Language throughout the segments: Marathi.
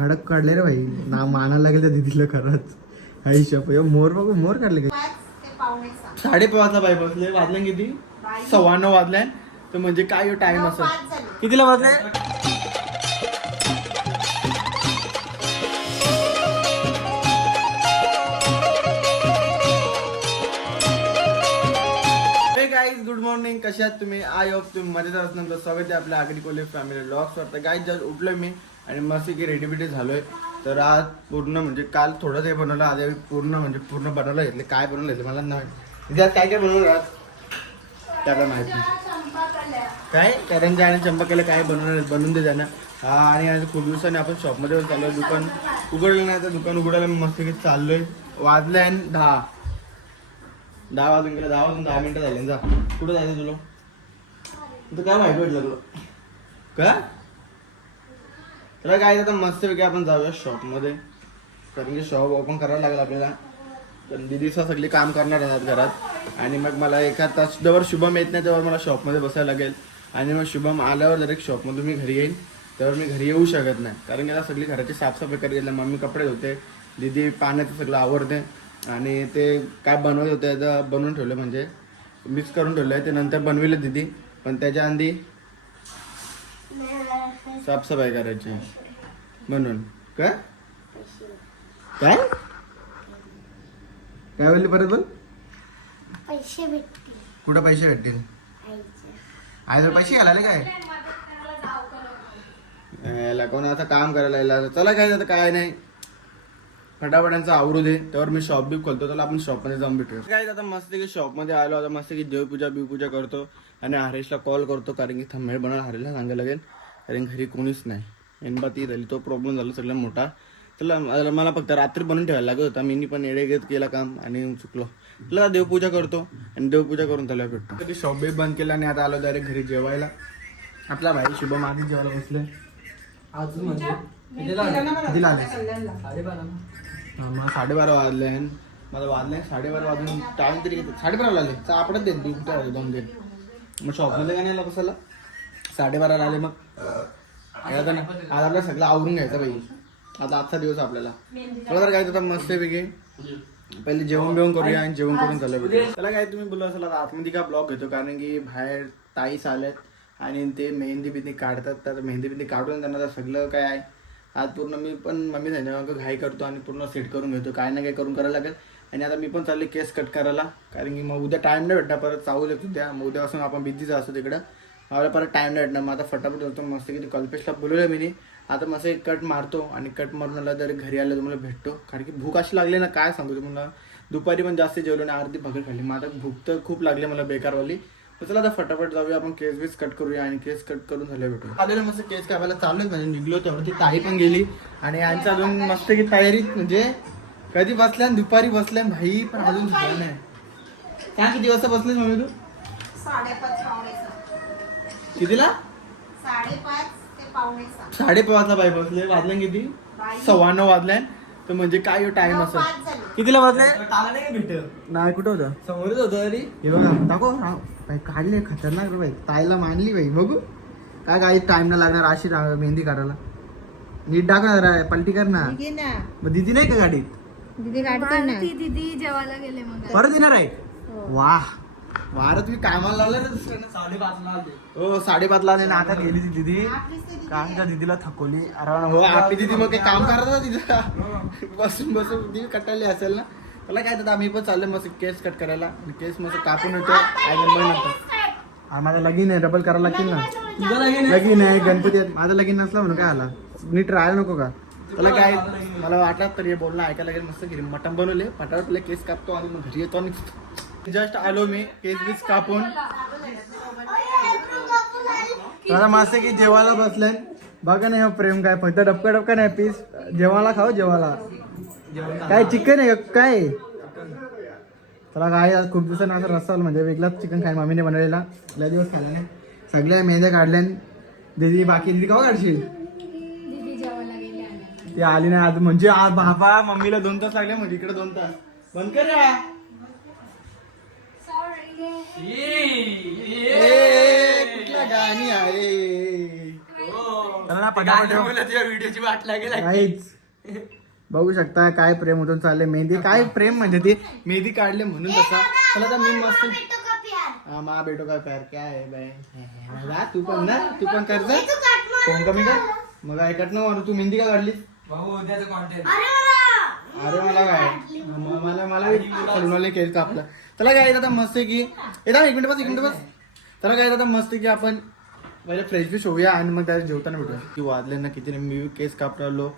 खडक काढले रे भाई. ना मानायला लागेल त्या दिदीला खरंच. आई शप. मोर बघू मोर काढले का? साडेपाचला बाई बसले. वाजल्या किती? सव्वा नऊ वाजल्या तर म्हणजे काय टाइम असं कितीला वाजले? हे गुड मॉर्निंग कशा आहात तुम्ही? आय होप तुम्ही मजेत असणार स्वागत आहे आपल्या आगरी कोले फॅमिली ब्लॉग्स वर. तर गाईज जस्ट उठलोय मी. आणि मस्त की रेडी बिडी आहे तर आज पूर्ण म्हणजे काल थोडंच हे बनवलं आज पूर्ण म्हणजे पूर्ण बनवलं घेतले. काय बनवलं घेतले मला नाही त्यात काय काय बनवलं आज? त्याला माहिती काय? करंजा आणि चंपाकेला काय बनवणार बनवून दे त्यांना हा आणि आज खूप दिवसांनी आपण शॉपमध्ये चाललोय. दुकान उघडलं नाही तर दुकान उघडायला मी मस्त की चाललो आहे वाजलं आणि दहा. दहा वाजून गेलं. दहा वाजून दहा मिनटं झाले. जा. कुठं जायचं तुला? तर काय माहिती भेटलं तुला? का तर काय आता मस्तपैकी आपण जाऊया शॉपमध्ये कारण की शॉप ओपन करायला लागेल आपल्याला. तर दिदीचा सगळी काम करणार आहेत घरात. आणि मग मला एका तास जवळ शुभम येत नाही तेव्हा मला शॉपमध्ये बसायला लागेल. आणि मग शुभम आल्यावर डायरेक्ट शॉपमधून मी घरी येईन. तेव्हा मी घरी येऊ शकत नाही. कारण की आता सगळी घराची साफसफाई करत गेल्या मम्मी कपडे धुते. दीदी पाण्याचं सगळं आवडते आणि ते काय बनवत होते आता बनवून ठेवलं म्हणजे मिक्स करून ठेवलं. आहे ते नंतर बनविलं दीदी. पण त्याच्या आधी साफसफाई करायची. म्हणून. काय काय? काय बोलली परत बोल? पैसे भेटतील. कुठं पैसे भेटतील? आयला पैसे घालायला काय? याला कोण आता काम करायला यायला चला काय आता काय नाही. फटाफटांचं आवरू दे. त्यावर मी शॉप बी खोलतो. त्याला आपण शॉपमध्ये जाऊन भेटूया. काय आता मस्त की शॉपमध्ये आलो. आता मस्त की देवपूजा बिवपूजा करतो. आणि हरेशला कॉल करतो. कारण की थंबेळ बनवायला हरेशला सांगायला लागेल. कारण घरी कोणीच नाही. एनबा ती झाली तो प्रॉब्लेम झाला सगळ्यात मोठा. त्याला मला- फक्त रात्री बनवून ठेवायला लागत होता. मी पण येडे घेत केला काम आणि चुकलो. चला देवपूजा करतो आणि देवपूजा करून त्याला भेटतो. कधी शॉप बी बंद केला आणि आता आलो डायरेक्ट घरी जेवायला. आपला भाई शुभम आधी जेवायला बसले आज म्हणजे साडेबारा वाजले मला वाजले साडेबारा वाजून टाइम तरी साडेबारा लागले सापडत देत दोन दोन देत. मग शॉपमध्ये काय नाही बसायला? साडेबाराला आले मग. आता ना आज आपल्याला सगळं आवरून घ्यायचं पाहिजे आता आजचा दिवस आपल्याला. चला तर काय तर मस्त पैकी. पहिले जेवण बिवण करूया आणि जेवण करून चालू पाहिजे त्याला काय तुम्ही बोलू असाल आता आतमध्ये का ब्लॉग घेतो? कारण की बाहेर ताईस आल्यात आणि ते मेहंदी बिंदी काढतात. तर मेहंदी बिंदी काढून त्यांना तर सगळं काय आहे आज पूर्ण मी पण मम्मी धन्यवाद घाई करतो आणि पूर्ण सेट करून घेतो. काय ना काय करून करायला लागेल. आणि आता मी पण चालले केस कट करायला. कारण की मग उद्या टाइम नाही भेटणार परत चावू येत उद्या मग उद्यापासून आपण बिझीच असतो तिकडं. मला परत टाइम नाही भेटणार. मग आता फटाफट होतो मस्त की कल्पेशला बोलवलं मी नाही आता मस्त एक कट मारतो आणि कट मारून आला तर घरी आलं तुम्हाला भेटतो. कारण की भूक अशी लागली ना काय सांगू तुम्हाला? दुपारी पण जास्त जेवलो आणि अर्धी भगर खाल्ली. मग आता भूक तर खूप लागली मला बेकारवाली. तर चला आता फटाफट जाऊया. आपण केस बीस कट करूया आणि केस कट करून झाले भेटू आलेलं मस्त केस कापायला चालू म्हणजे निघलो तेवढं. ती ताई पण गेली. आणि यांचं अजून मस्त की तयारी. म्हणजे कधी बसल्या आणि दुपारी बसल्या भाई पण अजून झालं नाही. त्या किती वाजता बसलीस मम्मी तू? साडेपाच कितीला? साडेपाच ते पावणे सहा. साडेपाचला बाई बसले वाजल्या किती? सव्वा नऊ वाजल्या तर म्हणजे काय टाइम नऊ असं पाच झाले. कितीला वाजले? नाही का भेट नाही कुठं होतं? समोरच होतं तरी. हे बघा दाखव. राव बाई काढले खतरनाक रे बाई. ताईला मानली बाई बघू. काय काय टाइम ना लागणार अशी रा- मेहंदी काढायला. नीट टाक ना जरा, पलटी कर ना. मग दिदी नाही का गाडीत? दीदी काढते ना. ती दिदी जेवायला गेले मग. परत येणार आहे? वाह. वार तुम्ही कामाला लावलं ना दुसऱ्यांना साडेपाचला आले हो साडेपाचला आणि आता गेली ती दिदी. काय त्या दिदीला थकवली. अरे हो आपली दिदी मग काही काम करत होता तिथं बसून बसून दिदी कटाळली असेल ना. त्याला काय तर आम्ही पण चाललो मस्त केस कट करायला. आणि केस मस्त कापून येतो हा, माझं लगीन आहे डबल करायला लागतील ना. तुझं लगीन आहे? लगीन आहे गणपती आहेत माझं लगीन नसलं म्हणून काय आला? नीट राहायला नको का? त्याला काय मला वाटलं तर हे बोलणं ऐकायला लागेल मस्त घरी मटण बनवले पटापट केस कापतो आणि मग घरी येतो आणि जस्ट आलो मी केस बीस कापून. आता मस्त की जेवायला बसले बघा नाही हो प्रेम काय फक्त डबका डबका नाही पीस. जेवायला खाऊ जेवायला. काय चिकन आहे का काय? चला काय आज खूप दिवसांनी असं रस्सा म्हणजे वेगळाच चिकन खाय मम्मीने बनवलेला. लय दिवस खाल्ला नाही. सगळ्या मेहंद्या काढल्या दीदी बाकी दीदी केव्हा काढशील? दिदी ती आली नाही आज. म्हणजे आज बाबा मम्मीला दोन तास लागले म्हणजे इकडे दोन तास. बंद कर कुठला गाणी आहे चला ना पटापट ठेव. व्हिडिओची वाट लागेल काहीच बघू शकता काय प्रेम होतून चालले मेहंदी काय प्रेम म्हणजे ती? मेहंदी काढले म्हणून तसा. चला आता मी मस्त हा मा बेटो का प्यार? क्या आहे बाय जा तू पण ना तू पण कर जा. कोण कमी कर? मग ऐकत ना तू मेहंदी का काढली भाऊ उद्याचं कॉन्टेंट अरे मला काय? मला मला केस कापला. त्याला काय येतात मस्त आहे की येतात एक मिनिट बस एक मिनिट बस. त्याला काय आता मस्त आहे की आपण पहिले फ्रेश फिश होऊया आणि मग त्याला जेवताना भेटूया. की वाजले ना किती नाही मी केस कापून आलो.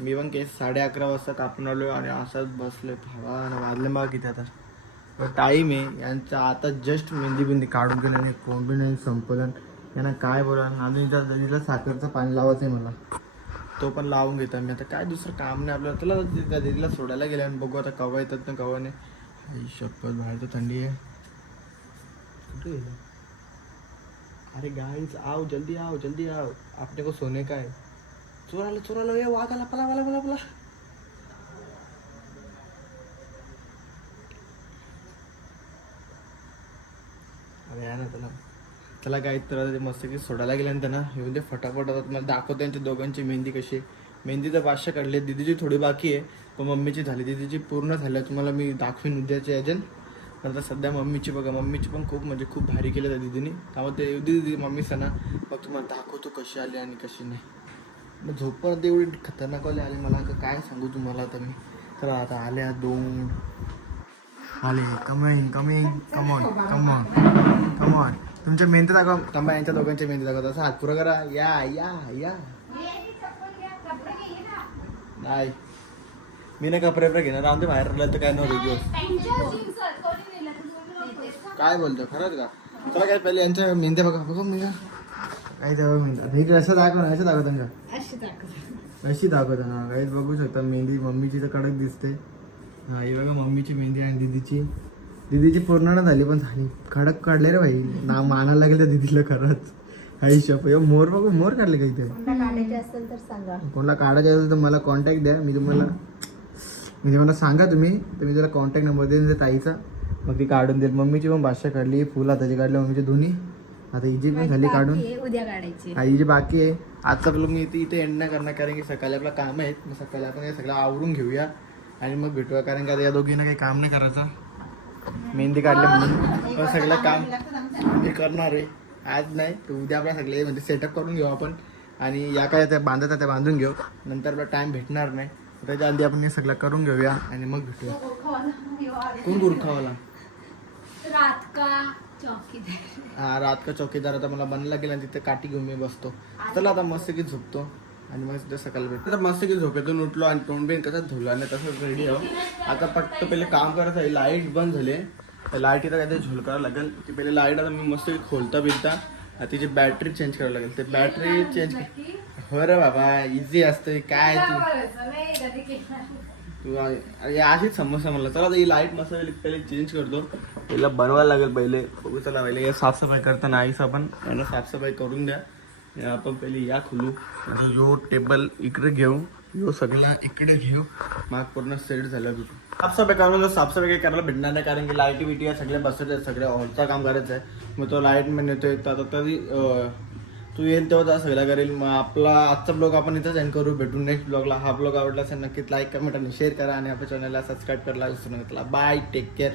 मी पण केस साडे अकरा वाजता कापून आलो आणि असंच बसलोय. भावा आणि वाजले मग किती आता. टाईम आहे. यांचा आता जस्ट मेहंदी बिंदी काढून गेलं आणि कॉम्बिनेशन नाही संपलं. यांना काय बोलावं? अजून इथं साखरचं पाणी लावायचं आहे मला. तो पण लावून घेतो. मी आता काय दुसरं काम नाही आपल्याला. त्याला त्या दीदीला सोडायला गेलं आणि बघू आता कवा येतात ना कवा नाही. शपथ बाहेर तर थंडी आहे. कुठे गेला अरे गाईज आओ जल्दी आओ जल्दी आओ. आपने को सोने का है चोर आलं चोर आलं ए वाघ आला पला पला पला पला अरे या ना त्याला त्याला काय तर ते मस्त की सोडायला गेल्यानंतर ना येऊन ते फटाफट मला तुम्हाला दाखवतो त्यांच्या दोघांची मेहंदी कशी मेहंदी तर पाचशे काढली दीदीची थोडी बाकी आहे. पण मम्मीची झाली. दीदीची पूर्ण झाली. तुम्हाला मी दाखवीन उद्याचे अजून पण आता सध्या मम्मीची बघा. मम्मीची पण खूप म्हणजे खूप भारी केलं त्या दीदीने. त्यामुळे ते येऊ दीदी मम्मी सणा. मग तुम्हाला दाखवतो कशी आली आणि कशी नाही. मग झोपपर्यंत एवढी खतरनाक वाले आले मला काय सांगू तुम्हाला आता मी. तर आता आल्या दोन. आले. Coming coming come on come on come on तुमच्या मेहनती दाखवा. थांबा यांच्या दोघांच्या मेहनती दाखवा. तसं हात पुरा करा. या या या. नाही. मी नाही कपडे वगैरे घेणार राहून दे बाहेर राहिलं तर काय नव्हतं दिवस. काय बोलतो खरंच का? चला काय पहिले यांच्या मेहंद्या बघा बघा मी काय तेव्हा मेहंद्या हे असं दाखव ना असं दाखवता का? अशी दाखवता ना काही बघू शकता मेहंदी मम्मीची तर कडक दिसते. हा ही बघा मम्मीची मेहंदी आणि दीदीची. दीदीची पूर्ण ना झाली पण झाली. कडक काढले रे भाई. ना मानायला लागेल त्या दीदीला खरंच. काही शप मोर बघू मोर काढले काही ते काढायचे असेल तर सांगा. कोणाला काढायचं असेल तर मला कॉन्टॅक्ट द्या. मी तुम्हाला म्हणजे मला सांगा तुम्ही तर मी त्याला कॉन्टॅक्ट नंबर देईन ताईचा. मग ती काढून देईल. मम्मीची पण भाषा काढली फुल हाताची काढली मम्मीची दोन्ही आता हिची पण झाली काढून. उद्या काढायची. हा, ही जी बाकी आहे आजचा ब्लॉग मी इथे इथे एंड नाही करणार कारण की सकाळी आपलं काम आहेत मग सकाळी आपण हे सगळं आवरून घेऊया. आणि मग भेटूया कारण की आता या दोघींना काही काम नाही करायचं. मेहंदी काढले म्हणून. सगळं काम मी करणार आहे. आज नाही तर उद्या आपल्या सगळे म्हणजे सेटअप करून घेऊ आपण. आणि या काय त्या बांधत त्या बांधून घेऊ. नंतर आपला टाइम भेटणार नाही. त्याच्या आधी आपण हे सगळं करून घेऊया आणि मग भेटूया. कोण गुरखावाला? रात का चौकीदार. हा रात का चौकीदार आता मला बनला गेला आणि तिथे काठी घेऊन मी बसतो. चला आता मस्त की झोपतो आणि मग सिद्धा सकाळी भेटतो आता मस्त की झोपेतून उठलो आणि तोंड बिन कसं धुला आणि तसंच रेडी आहो आता फक्त पहिले काम करायचं आहे लाइट बंद झाले. लाइट इथं काहीतरी झोल करावं लागेल. ती पहिले लाइट आता मी मस्त खोलता बिलता तिची बॅटरी चेंज करावी लागेल. ते बॅटरी चेंज हो रे बाबा इझी असते काय तू? तू अरे अशीच समस्या मला चला ही लाइट मस्त पहिले चेंज करतो. पहिला बनवायला लागेल पहिले. बघू चला पहिले. हे साफसफाई करताना आईस आपण. आणि साफसफाई करून द्या आपण पहिले या खुलू. यो टेबल इकडे घेऊ. यो सगळा इकडे घेऊ. मग पूर्ण सेट झालं भेटू साफसफाई करून साफसफाई काही करायला भेटणार नाही कारण की लाईटी बिटी या सगळे बसत आहेत. सगळ्या हॉलचं काम करायचं आहे मग तो लाइट मॅन येतोय तर आता तरी तू येईल तेव्हा त्या सगळं करेल मग आपला आजचा ब्लॉग आपण इथंच एंड करू. भेटू नेक्स्ट ब्लॉगला हा ब्लॉग आवडला असेल नक्कीच लाईक कमेंट आणि शेअर करा. आणि आपल्या चॅनलला सबस्क्राईब करायला विसरू नका बाय टेक केअर